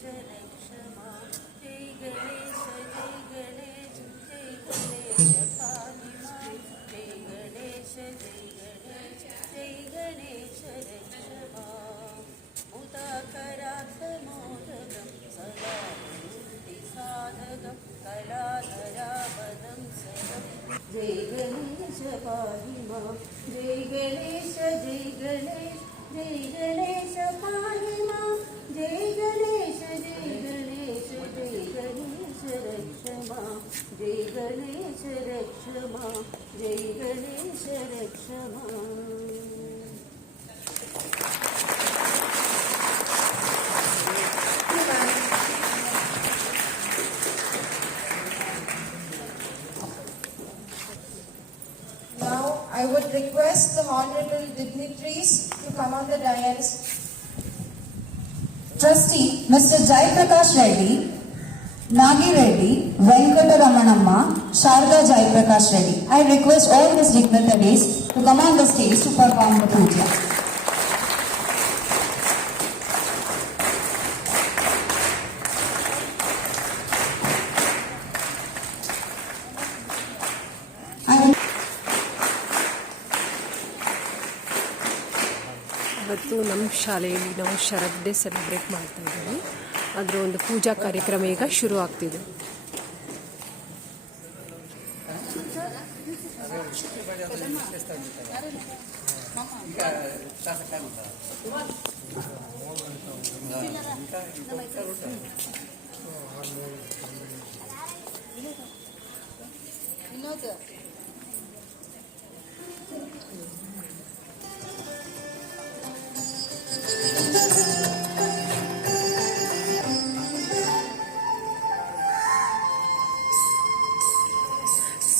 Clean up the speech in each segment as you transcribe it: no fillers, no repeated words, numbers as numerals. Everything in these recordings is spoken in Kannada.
जय गणेश पाहि मां जय गणेश जय गणेश पाहि मां जय गणेश रक्ष मां जय गणेश रक्ष मां जय गणेश रक्ष मां I would request the honorable dignitaries to come on the dais. Trustee Mr. Jai Prakash Reddy, Nagi Reddy, Venkata Ramanamma, Sharda Jai Prakash Reddy. I request all these dignitaries to come on the stage to perform the puja. ಇವತ್ತು ನಮ್ಮ ಶಾಲೆಯಲ್ಲಿ ನಾವು ಶರತ್ ಡೇ ಸೆಲೆಬ್ರೇಟ್ ಮಾಡ್ತಾ ಇದ್ದೀವಿ. ಅದರ ಒಂದು ಪೂಜಾ ಕಾರ್ಯಕ್ರಮ ಈಗ ಶುರು ಆಗ್ತಿದೆ.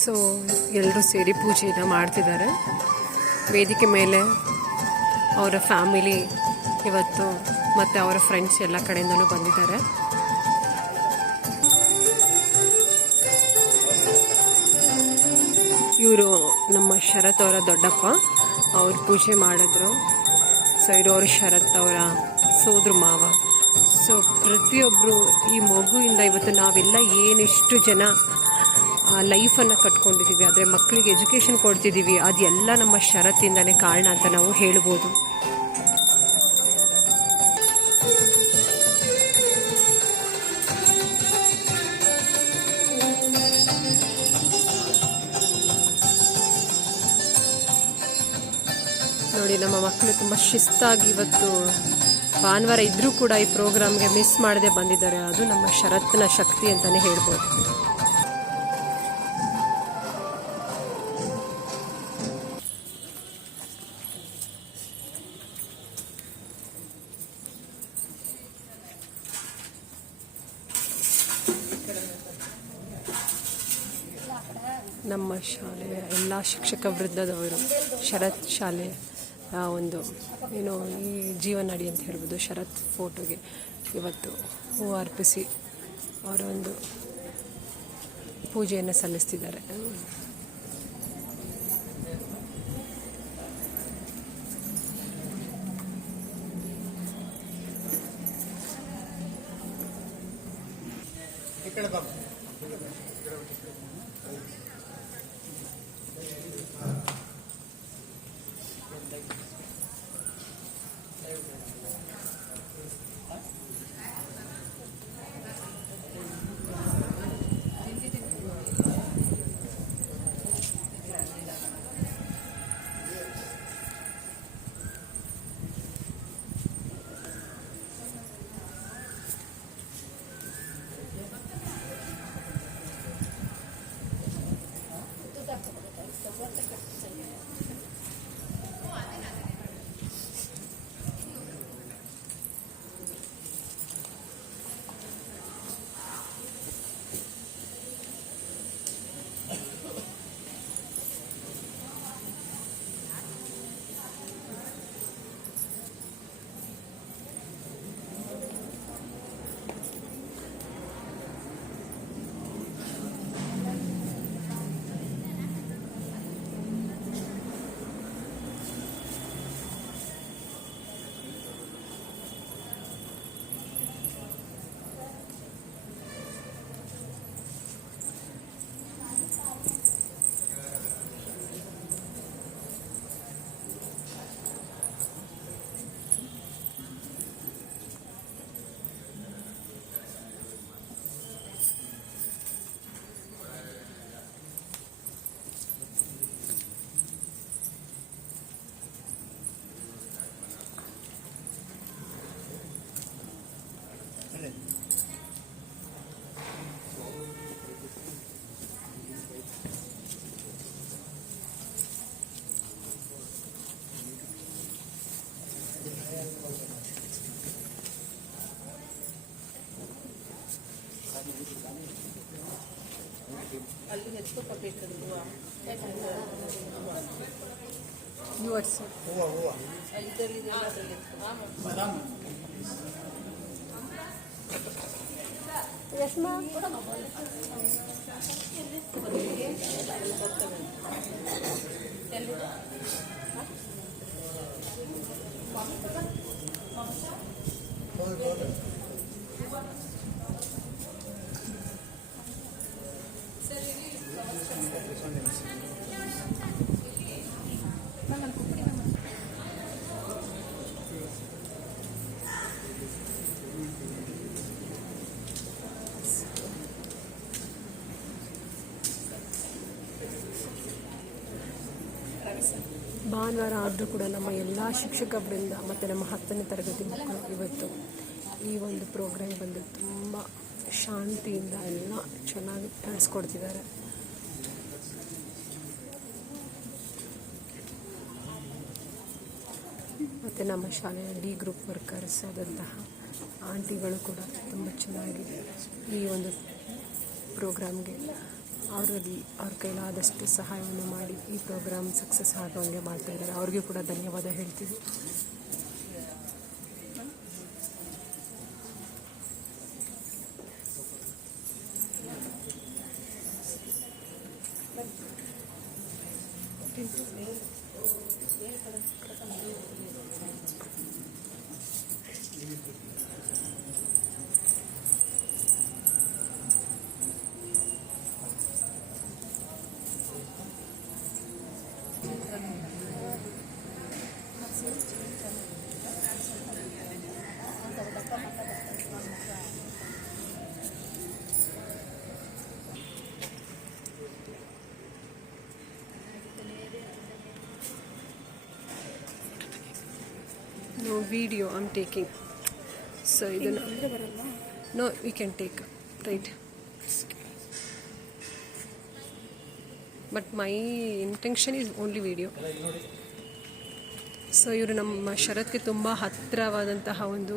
ಸೊ ಎಲ್ಲರೂ ಸೇರಿ ಪೂಜೆಯನ್ನು ಮಾಡ್ತಿದ್ದಾರೆ. ವೇದಿಕೆ ಮೇಲೆ ಅವರ ಫ್ಯಾಮಿಲಿ ಇವತ್ತು ಮತ್ತು ಅವರ ಫ್ರೆಂಡ್ಸ್ ಎಲ್ಲ ಕಡೆಯಿಂದಲೂ ಬಂದಿದ್ದಾರೆ. ಇವರು ನಮ್ಮ ಶರತ್ ಅವರ ದೊಡ್ಡಪ್ಪ, ಅವ್ರು ಪೂಜೆ ಮಾಡಿದ್ರು. ಸೊ ಇರೋರು ಶರತ್ ಅವರ ಸೋದ್ರ ಮಾವ. ಸೊ ಪ್ರತಿಯೊಬ್ಬರು ಈ ಮಗುವಿಂದ ಇವತ್ತು ನಾವೆಲ್ಲ ಏನಿಷ್ಟು ಜನ ಲೈಫನ್ನು ಕಟ್ಕೊಂಡಿದ್ದೀವಿ, ಆದರೆ ಮಕ್ಕಳಿಗೆ ಎಜುಕೇಷನ್ ಕೊಡ್ತಿದ್ದೀವಿ, ಅದೆಲ್ಲ ನಮ್ಮ ಶರತ್ತಿಂದನೇ ಕಾರಣ ಅಂತ ನಾವು ಹೇಳ್ಬೋದು. ನೋಡಿ, ನಮ್ಮ ಮಕ್ಕಳು ತುಂಬ ಶಿಸ್ತಾಗಿ ಇವತ್ತು ಭಾನುವಾರ ಇದ್ದರೂ ಕೂಡ ಈ ಪ್ರೋಗ್ರಾಮ್ಗೆ ಮಿಸ್ ಮಾಡದೆ ಬಂದಿದ್ದಾರೆ. ಅದು ನಮ್ಮ ಶರತ್ನ ಶಕ್ತಿ ಅಂತಲೇ ಹೇಳ್ಬೋದು. ನಮ್ಮ ಶಾಲೆಯ ಎಲ್ಲ ಶಿಕ್ಷಕ ವೃಂದದವರು ಶರತ್ ಶಾಲೆಯ ಒಂದು ಏನು ಈ ಜೀವನಾಡಿ ಅಂತ ಹೇಳ್ಬೋದು, ಶರತ್ ಫೋಟೋಗೆ ಇವತ್ತು ಹೂ ಅರ್ಪಿಸಿ ಅವರ ಒಂದು ಪೂಜೆಯನ್ನು ಸಲ್ಲಿಸ್ತಿದ್ದಾರೆ. ಯುವರ್ಸ್ ಯಸ್ಮಾ ಭಾನುವಾರ ಆದರೂ ಕೂಡ ನಮ್ಮ ಎಲ್ಲ ಶಿಕ್ಷಕ ವೃಂದ ಮತ್ತು ನಮ್ಮ 10ನೇ ತರಗತಿ ಮಕ್ಕಳು ಇವತ್ತು ಈ ಒಂದು ಪ್ರೋಗ್ರಾಮ್ ಬಂದು ತುಂಬ ಶಾಂತಿಯಿಂದ ಎಲ್ಲ ಚೆನ್ನಾಗಿ ನಡೆಸ್ಕೊಡ್ತಿದ್ದಾರೆ. ಮತ್ತು ನಮ್ಮ ಶಾಲೆಯ ಡಿ ಗ್ರೂಪ್ ವರ್ಕರ್ಸ್ ಆದಂತಹ ಆಂಟಿಗಳು ಕೂಡ ತುಂಬ ಚೆನ್ನಾಗಿ ಈ ಒಂದು ಪ್ರೋಗ್ರಾಮ್ಗೆ ಅವರಲ್ಲಿ ಅವ್ರ ಕೈಲಾದಷ್ಟು ಸಹಾಯವನ್ನು ಮಾಡಿ ಈ ಪ್ರೋಗ್ರಾಮ್ ಸಕ್ಸಸ್ ಆಗೋಂಗೆ ಮಾಡ್ತಾಯಿದ್ದಾರೆ. ಅವ್ರಿಗೂ ಕೂಡ ಧನ್ಯವಾದ ಹೇಳ್ತೀವಿ. No video I'm taking. So idana no we can take, right? But my intention is only video. So ಇವರು ನಮ್ಮ ಶರತ್ಗೆ ತುಂಬ ಹತ್ತಿರವಾದಂತಹ ಒಂದು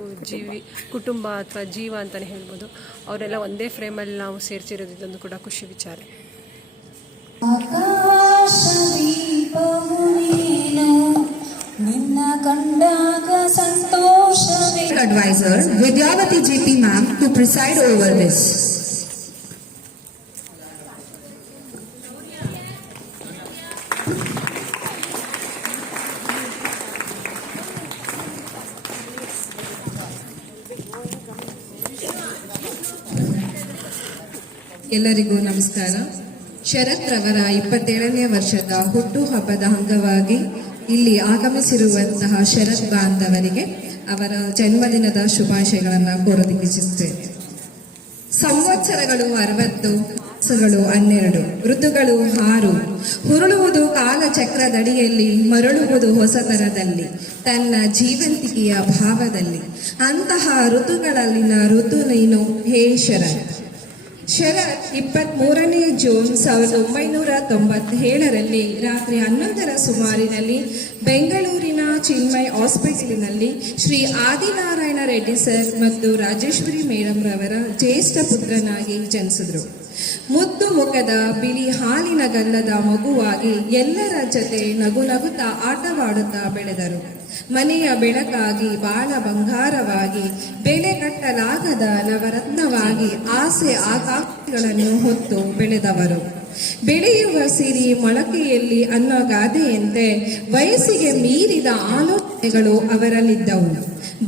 ಕುಟುಂಬ ಅಥವಾ ಜೀವ ಅಂತಲೇ ಹೇಳ್ಬೋದು. ಅವರೆಲ್ಲ ಒಂದೇ ಫ್ರೇಮಲ್ಲಿ ನಾವು ಸೇರ್ಸಿರೋದು ಇದೊಂದು ಕೂಡ ಖುಷಿ ವಿಚಾರ. Advisor Vidyavati JP ma'am to preside over this. ಎಲ್ಲರಿಗೂ ನಮಸ್ಕಾರ. ಶರತ್ ರವರ 27ನೇ ವರ್ಷದ ಹುಟ್ಟುಹಬ್ಬದ ಅಂಗವಾಗಿ ಇಲ್ಲಿ ಆಗಮಿಸಿರುವಂತಹ ಶರತ್ ಬಾಂಧವರಿಗೆ ಅವರ ಜನ್ಮದಿನದ ಶುಭಾಶಯಗಳನ್ನು ಕೋರದಿಚ್ಛಿಸುತ್ತೇನೆ. ಸಂವತ್ಸರಗಳು 60, ಮಾಸಗಳು 12, ಋತುಗಳು 6, ಹುರುಳುವುದು ಕಾಲಚಕ್ರದಡಿಯಲ್ಲಿ, ಮರಳುವುದು ಹೊಸತನದಲ್ಲಿ, ತನ್ನ ಜೀವಂತಿಕೆಯ ಭಾವದಲ್ಲಿ. ಅಂತಹ ಋತುಗಳಲ್ಲಿನ ಋತು ನೀನು ಹೇ ಶರತ್. ಶರತ್ 23ನೇ ಜೂನ್ 1997ರಲ್ಲಿ ರಾತ್ರಿ 11ರ ಸುಮಾರಿನಲ್ಲಿ ಬೆಂಗಳೂರಿನ ಚಿನ್ಮಯ್ ಹಾಸ್ಪಿಟಲಿನಲ್ಲಿ ಶ್ರೀ ಆದಿನಾರಾಯಣ ರೆಡ್ಡಿ ಸರ್ ಮತ್ತು ರಾಜೇಶ್ವರಿ ಮೇಡಮ್ ರವರ ಜ್ಯೇಷ್ಠ ಪುತ್ರನಾಗಿ ಜನಿಸಿದ್ರು. ಮುದ್ದು ಮುಖದ ಬಿಳಿ ಹಾಲಿನ ಗಲ್ಲದ ಮಗುವಾಗಿ ಎಲ್ಲರ ಜೊತೆ ನಗುತ್ತಾ ಆಟವಾಡುತ್ತಾ ಬೆಳೆದರು. ಮನೆಯ ಬೆಳಕಾಗಿ, ಬಾಳ ಬಂಗಾರವಾಗಿ, ಬೆಲೆ ಕಟ್ಟಲಾಗದ ನವರತ್ನವಾಗಿ ಆಸೆ ಆಕಾಂಕ್ಷೆಗಳನ್ನು ಹೊತ್ತು ಬೆಳೆದವರು. ಬೆಳೆಯುವ ಸಿರಿ ಮೊಳಕೆಯಲ್ಲಿ ಅನ್ನೋ ಗಾದೆಯಂತೆ ವಯಸ್ಸಿಗೆ ಮೀರಿದ ಆಲೋಚನೆಗಳು ಅವರಲ್ಲಿದ್ದವು.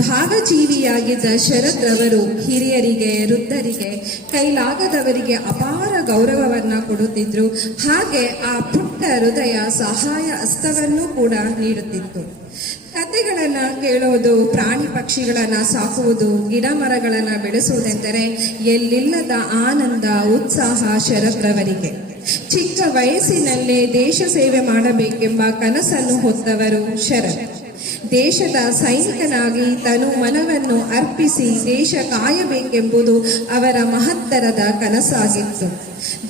ಭಾವಜೀವಿಯಾಗಿದ್ದ ಶರತ್ ರವರು ಹಿರಿಯರಿಗೆ, ವೃದ್ಧರಿಗೆ, ಕೈಲಾಗದವರಿಗೆ ಅಪಾರ ಗೌರವವನ್ನ ಕೊಡುತ್ತಿದ್ರು. ಹಾಗೆ ಆ ಪುಟ್ಟ ಹೃದಯ ಸಹಾಯ ಹಸ್ತವನ್ನು ಕೂಡ ನೀಡುತ್ತಿತ್ತು. ಕಥೆಗಳನ್ನ ಕೇಳೋದು, ಪ್ರಾಣಿ ಪಕ್ಷಿಗಳನ್ನ ಸಾಕುವುದು, ಗಿಡ ಮರಗಳನ್ನ ಬೆಳೆಸುವುದೆಂದರೆ ಎಲ್ಲಿಲ್ಲದ ಆನಂದ, ಉತ್ಸಾಹ ಶರತ್ ರವರಿಗೆ. ಚಿಕ್ಕ ವಯಸ್ಸಿನಲ್ಲೇ ದೇಶ ಸೇವೆ ಮಾಡಬೇಕೆಂಬ ಕನಸನ್ನು ಹೊತ್ತವರು ಶರತ್. ದೇಶದ ಸೈನಿಕನಾಗಿ ತನು ಮನವನ್ನು ಅರ್ಪಿಸಿ ದೇಶ ಕಾಯಬೇಕೆಂಬುದು ಅವರ ಮಹತ್ತರದ ಕನಸಾಗಿತ್ತು.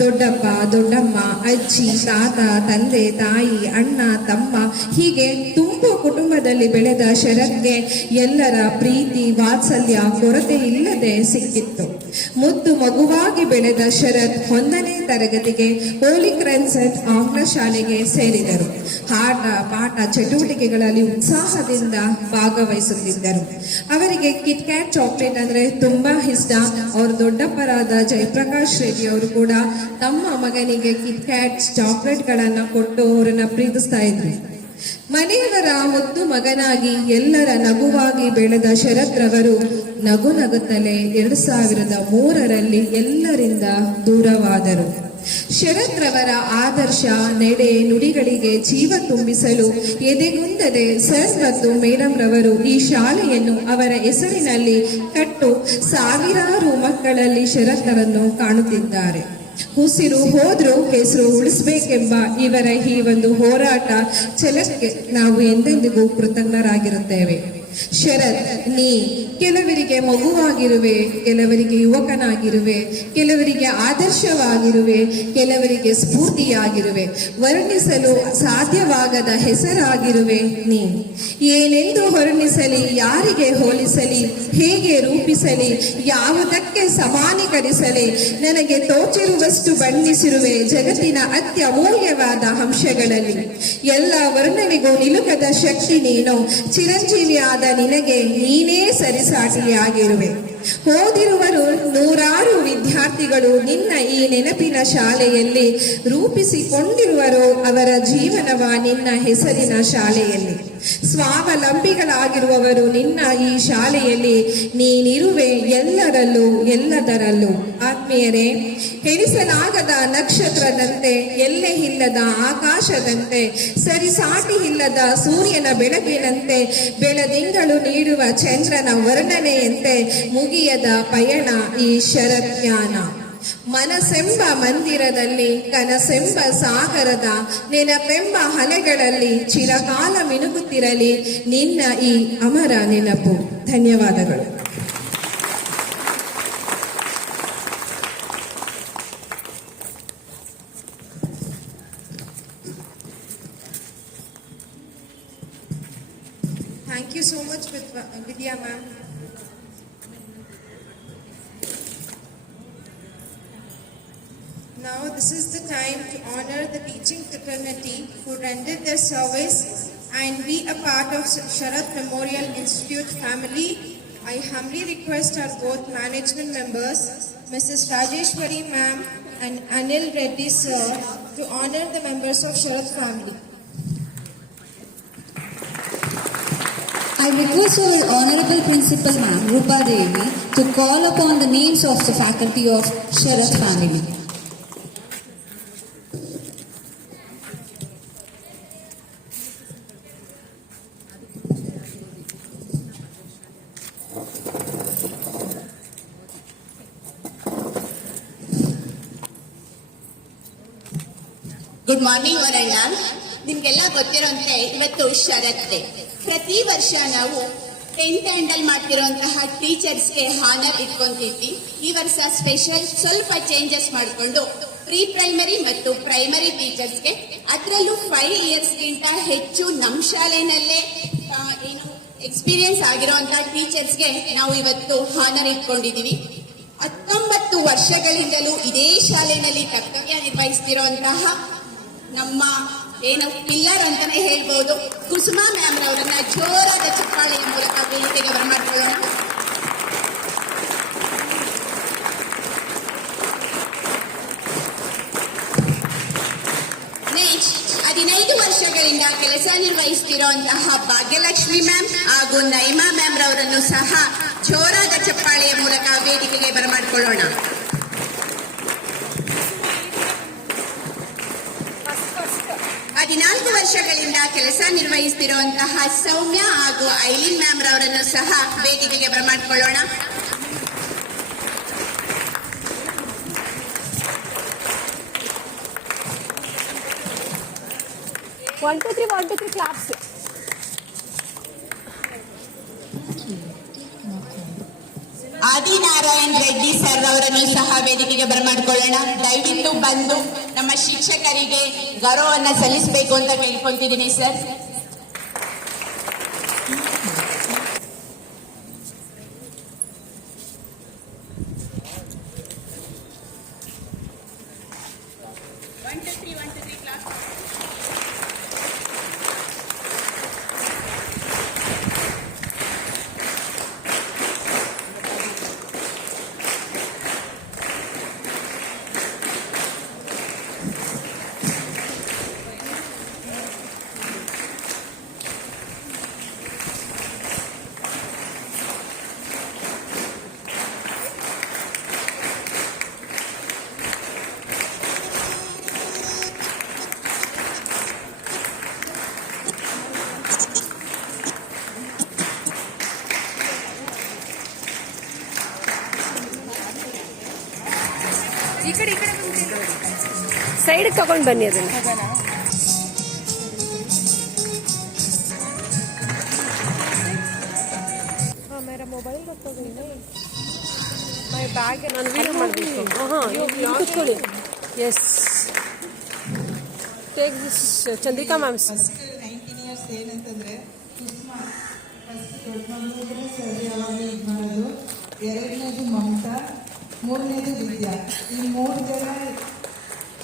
ದೊಡ್ಡಪ್ಪ, ದೊಡ್ಡಮ್ಮ, ಅಜ್ಜಿ, ತಾತ, ತಂದೆ, ತಾಯಿ, ಅಣ್ಣ, ತಮ್ಮ ಹೀಗೆ ತುಂಬು ಕುಟುಂಬದಲ್ಲಿ ಬೆಳೆದ ಶರತ್ಗೆ ಎಲ್ಲರ ಪ್ರೀತಿ ವಾತ್ಸಲ್ಯ ಕೊರತೆ ಇಲ್ಲದೆ ಸಿಕ್ಕಿತ್ತು. ಮುದ್ದು ಮಗುವಾಗಿ ಬೆಳೆದ ಶರತ್ 1ನೇ ತರಗತಿಗೆ ಹೋಲಿ ಕ್ರೆಸೆಂಟ್ ಆಂಗ್ಲ ಶಾಲೆಗೆ ಸೇರಿದರು. ಆಟ ಪಾಠ ಚಟುವಟಿಕೆಗಳಲ್ಲಿ ಉತ್ಸಾಹದಿಂದ ಭಾಗವಹಿಸುತ್ತಿದ್ದರು. ಅವರಿಗೆ ಕಿಟ್ ಕ್ಯಾಟ್ ಚಾಕ್ಲೇಟ್ ಅಂದ್ರೆ ತುಂಬಾ ಇಷ್ಟ. ಅವ್ರ ದೊಡ್ಡಪ್ಪರಾದ ಜಯಪ್ರಕಾಶ್ ರೆಡ್ಡಿ ಅವರು ಕೂಡ ತಮ್ಮ ಮಗನಿಗೆ ಕಿಟ್ ಕ್ಯಾಟ್ ಚಾಕ್ಲೇಟ್ಗಳನ್ನ ಕೊಟ್ಟು ಅವರನ್ನ ಪ್ರೀತಿಸ್ತಾ ಇದ್ರು. ಮನೆಯವರ ಮುದ್ದು ಮಗನಾಗಿ ಎಲ್ಲರ ನಗುವಾಗಿ ಬೆಳೆದ ಶರತ್ ರವರು ನಗು ನಗುತ್ತಲೇ 2003ರಲ್ಲಿ ಎಲ್ಲರಿಂದ ದೂರವಾದರು. ಶರತ್ ರವರ ಆದರ್ಶ ನಡೆ ನುಡಿಗಳಿಗೆ ಜೀವ ತುಂಬಿಸಲು ಎದೆಗುಂದದೆ ಸರ್ ಮತ್ತು ಮೇಡಂ ರವರು ಈ ಶಾಲೆಯನ್ನು ಅವರ ಹೆಸರಿನಲ್ಲಿ ಕಟ್ಟು ಸಾವಿರಾರು ಮಕ್ಕಳಲ್ಲಿ ಶರತ್ರನ್ನು ಕಾಣುತ್ತಿದ್ದಾರೆ. ಉಸಿರು ಹೋದ್ರೂ ಹೆಸರು ಉಳಿಸಬೇಕೆಂಬ ಇವರ ಈ ಒಂದು ಹೋರಾಟ ಛಲಕ್ಕೆ ನಾವು ಎಂದೆಂದಿಗೂ ಕೃತಜ್ಞರಾಗಿರುತ್ತೇವೆ. ಶರತ್, ನೀ ಕೆಲವರಿಗೆ ಮಗುವಾಗಿರುವೆ, ಕೆಲವರಿಗೆ ಯುವಕನಾಗಿರುವೆ, ಕೆಲವರಿಗೆ ಆದರ್ಶವಾಗಿರುವೆ, ಕೆಲವರಿಗೆ ಸ್ಫೂರ್ತಿಯಾಗಿರುವೆ, ವರ್ಣಿಸಲು ಸಾಧ್ಯವಾಗದ ಹೆಸರಾಗಿರುವೆ ನೀ. ಏನೆಂದು ವರ್ಣಿಸಲಿ, ಯಾರಿಗೆ ಹೋಲಿಸಲಿ, ಹೇಗೆ ರೂಪಿಸಲಿ, ಯಾವುದಕ್ಕೆ ಸಮಾನೀಕರಿಸಲಿ, ನನಗೆ ತೋಚಿರುವಷ್ಟು ಬಣ್ಣಿಸಿರುವೆ ಜಗತ್ತಿನ ಅತ್ಯಮೂಲ್ಯವಾದ ಅಂಶಗಳಲ್ಲಿ. ಎಲ್ಲ ವರ್ಣನೆಗೂ ನಿಲುಕದ ಶಕ್ತಿ ನೀನು, ಚಿರಂಜೀವಿಯಾದ ನಿನಗೆ ನೀನೇ ಸರಿಸಾಟಿಯಾಗಿರುವೆ. ಓದಿರುವರು ನೂರಾರು ವಿದ್ಯಾರ್ಥಿಗಳು ನಿನ್ನ ಈ ನೆನಪಿನ ಶಾಲೆಯಲ್ಲಿ, ರೂಪಿಸಿಕೊಂಡಿರುವರು ಅವರ ಜೀವನವ ನಿನ್ನ ಹೆಸರಿನ ಶಾಲೆಯಲ್ಲಿ. ಸ್ವಾವಲಂಬಿಗಳಾಗಿರುವವರು ನಿನ್ನ ಈ ಶಾಲೆಯಲ್ಲಿ, ನೀನಿರುವೆ ಎಲ್ಲರಲ್ಲೂ ಎಲ್ಲದರಲ್ಲೂ. ಆತ್ಮೀಯರೇ, ಎಣಿಸಲಾಗದ ನಕ್ಷತ್ರದಂತೆ, ಎಲ್ಲೆ ಇಲ್ಲದ ಆಕಾಶದಂತೆ, ಸರಿಸಾಟಿ ಇಲ್ಲದ ಸೂರ್ಯನ ಬೆಳಕಿನಂತೆ, ಬೆಳದಿಂಗಳು ನೀಡುವ ಚಂದ್ರನ ವರ್ಣನೆಯಂತೆ ಮುಗಿಯದ ಪಯಣ ಈ ಶರತ್ಯಾನ. ಮನಸ್ಸೆಂಬ ಮಂದಿರದಲ್ಲಿ, ಕನಸೆಂಬ ಸಾಗರದ ನೆನಪೆಂಬ ಅಲೆಗಳಲ್ಲಿ ಚಿರಕಾಲ ಮಿನುಗುತ್ತಿರಲಿ ನಿನ್ನ ಈ ಅಮರ ನೆನಪು. ಧನ್ಯವಾದಗಳು. Thank you so much, Vidya ma'am. Now this is the time to honor the teaching fraternity who rendered their service and be a part of Sharath Memorial Institute family. I humbly request our both management members, Mrs. Rajeshwari ma'am and Anil Reddy sir, to honor the members of Sharath family. I request our Honorable Principal Ma'am, Rupa Devi, to call upon the names of the faculty of Sharath family. Good morning one and all. ನಿಮ್ಗೆಲ್ಲ ಗೊತ್ತಿರೋಂತೆ ಇವತ್ತು ಶರತ್ ಡೇ. ಪ್ರತಿ ವರ್ಷ ನಾವು 10th ಹ್ಯಾಂಡಲ್ ಮಾಡ್ತಿರುವಂತಹ ಟೀಚರ್ಸ್ಗೆ ಹಾನರ್ ಇಟ್ಕೊಂತಿದ್ವಿ. ಈ ವರ್ಷ ಸ್ಪೆಷಲ್ ಸ್ವಲ್ಪ ಚೇಂಜಸ್ ಮಾಡಿಕೊಂಡು ಪ್ರೀ ಪ್ರೈಮರಿ ಮತ್ತು ಪ್ರೈಮರಿ ಟೀಚರ್ಸ್ಗೆ, ಅದರಲ್ಲೂ 5 ಇಯರ್ಸ್ಗಿಂತ ಹೆಚ್ಚು ನಮ್ಮ ಶಾಲೆನಲ್ಲೇ ಏನು ಎಕ್ಸ್ಪೀರಿಯನ್ಸ್ ಆಗಿರುವಂತಹ ಟೀಚರ್ಸ್ಗೆ ನಾವು ಇವತ್ತು ಹಾನರ್ ಇಟ್ಕೊಂಡಿದೀವಿ. 19 ವರ್ಷಗಳಿಂದಲೂ ಇದೇ ಶಾಲೆಯಲ್ಲಿ ಕರ್ತವ್ಯ ನಿರ್ವಹಿಸ್ತಿರುವಂತಹ ನಮ್ಮ ಏನು ಪಿಲ್ಲರ್ ಅಂತಾನೆ ಹೇಳ್ಬೋದು, ಕುಸುಮಾ ಮ್ಯಾಮ್ ಅವರನ್ನ ಜೋರಾದ ಚಪ್ಪಾಳೆಯ ಮೂಲಕ ವೇದಿಕೆಗೆ ಬರಮಾಡ್ಕೊಳ್ಳೋಣ. ನೆಕ್ಸ್ಟ್ 15 ವರ್ಷಗಳಿಂದ ಕೆಲಸ ನಿರ್ವಹಿಸುತ್ತಿರುವಂತಹ ಭಾಗ್ಯಲಕ್ಷ್ಮಿ ಮ್ಯಾಮ್ ಹಾಗೂ ನೈಮಾ ಮ್ಯಾಮ್ ರವರನ್ನು ಸಹ ಜೋರಾದ ಚಪ್ಪಾಳೆಯ ಮೂಲಕ ವೇದಿಕೆಗೆ ಬರಮಾಡ್ಕೊಳ್ಳೋಣ. 14 ವರ್ಷಗಳಿಂದ ಕೆಲಸ ನಿರ್ವಹಿಸುತ್ತಿರುವಂತಹ ಸೌಮ್ಯ ಹಾಗೂ ಐಲಿನ್ ಮ್ಯಾಮ್ ರವರನ್ನು ಸಹ ವೇದಿಕೆಗೆ ಬರಮಾಡ್ಕೊಳ್ಳೋಣ. One, two, three, claps. Adinarayan Reddy sir ಅವರನ್ನು ಸಹ ವೇದಿಕೆಗೆ ಬರಮಾಡಿಕೊಳ್ಳೋಣ. ದಯವಿಟ್ಟು ಬಂದು ನಮ್ಮ ಶಿಕ್ಷಕರಿಗೆ ಗೌರವವನ್ನು ಸಲ್ಲಿಸಬೇಕು ಅಂತ ಕೇಳ್ಕೊಂತಿದ್ದೀನಿ ಸರ್. ಸೈಡ್ ತಗೊಂಡು ಬನ್ನಿ ಅದನ್ನು. ಮೇರಾ ಮೊಬೈಲ್ ಮೈ ಬ್ಯಾಗ್ ನಾನು ವೀಡಿಯೋ ಮಾಡಬೇಕು. ಕೂತ್ಕೊಳ್ಳಿ. Yes, take this Chandrika ma'am. 19 years ಏನಂತಂದ್ರೆ ಸುಷ್ಮಾ ಫಸ್ಟ್ ದೊಡ್ಡ ಮಗಳು ಸರ್ ಯಾವಾಗಲೂ ಇದು ಮಾಡೋದು, ಎರಡನೇದು ಮಮತಾ, ಮೂರನೇದು ವಿದ್ಯಾ. ಈ 3 ಜನ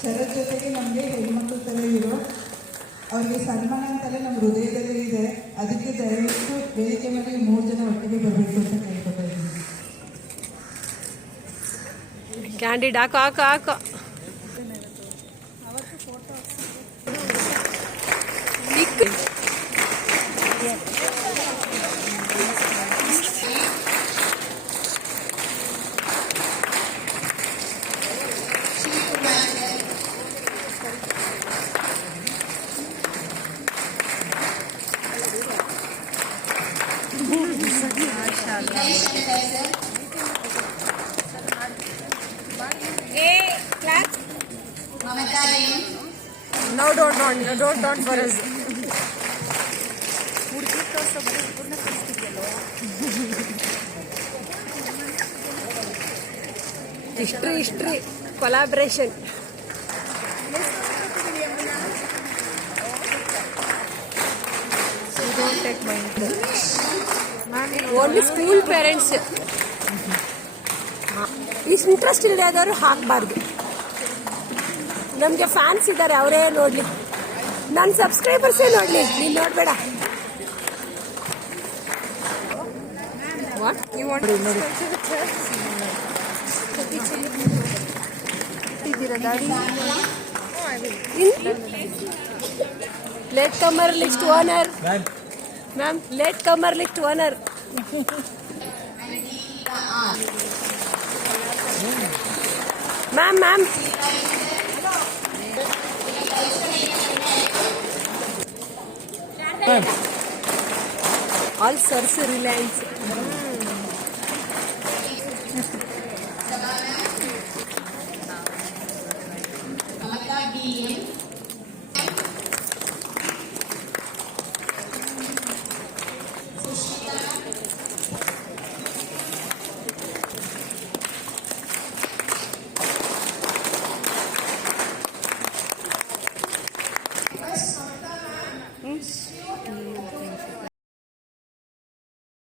ಶರತ್ ಜೊತೆಗೆ ನಮಗೆ ಹೆಣ್ಮಕ್ಳ ಥರ ಇರೋ ಅವ್ರಿಗೆ ಸನ್ಮಾನ ಅಂತಲೇ ನಮ್ಮ ಹೃದಯದಲ್ಲಿ ಇದೆ. ಅದಕ್ಕೆ ದಯವಿಟ್ಟು ವೇದಿಕೆ ಮೇಲೆ 3 ಜನ ಒಟ್ಟಿಗೆ ಬರಬೇಕು ಅಂತ ಕೇಳ್ಕೊತಾ ಇದ್ದೀನಿ. ಕ್ಯಾಂಡಿಡ್ ಹಾಕು ಹಾಕು ಹಾಕು. No, don't for us. History, collaboration. Don't take mine. Only school parents. ಇಷ್ಟು ಇಂಟ್ರೆಸ್ಟ್ ಇಲ್ಲದವರು ಹಾಕಬಾರ್ದು. ನಮಗೆ ಫ್ಯಾನ್ಸ್ ಇದ್ದಾರೆ, ಅವರೇ ನೋಡಲಿ. ನನ್ನ ಸಬ್ಸ್ಕ್ರೈಬರ್ಸೇ ನೋಡಲಿ, ನೀನು ನೋಡಬೇಡ. What you want? Late comer list owner ma'am, late comer list owner. Ma'am all sirs Reliance. Mamata BM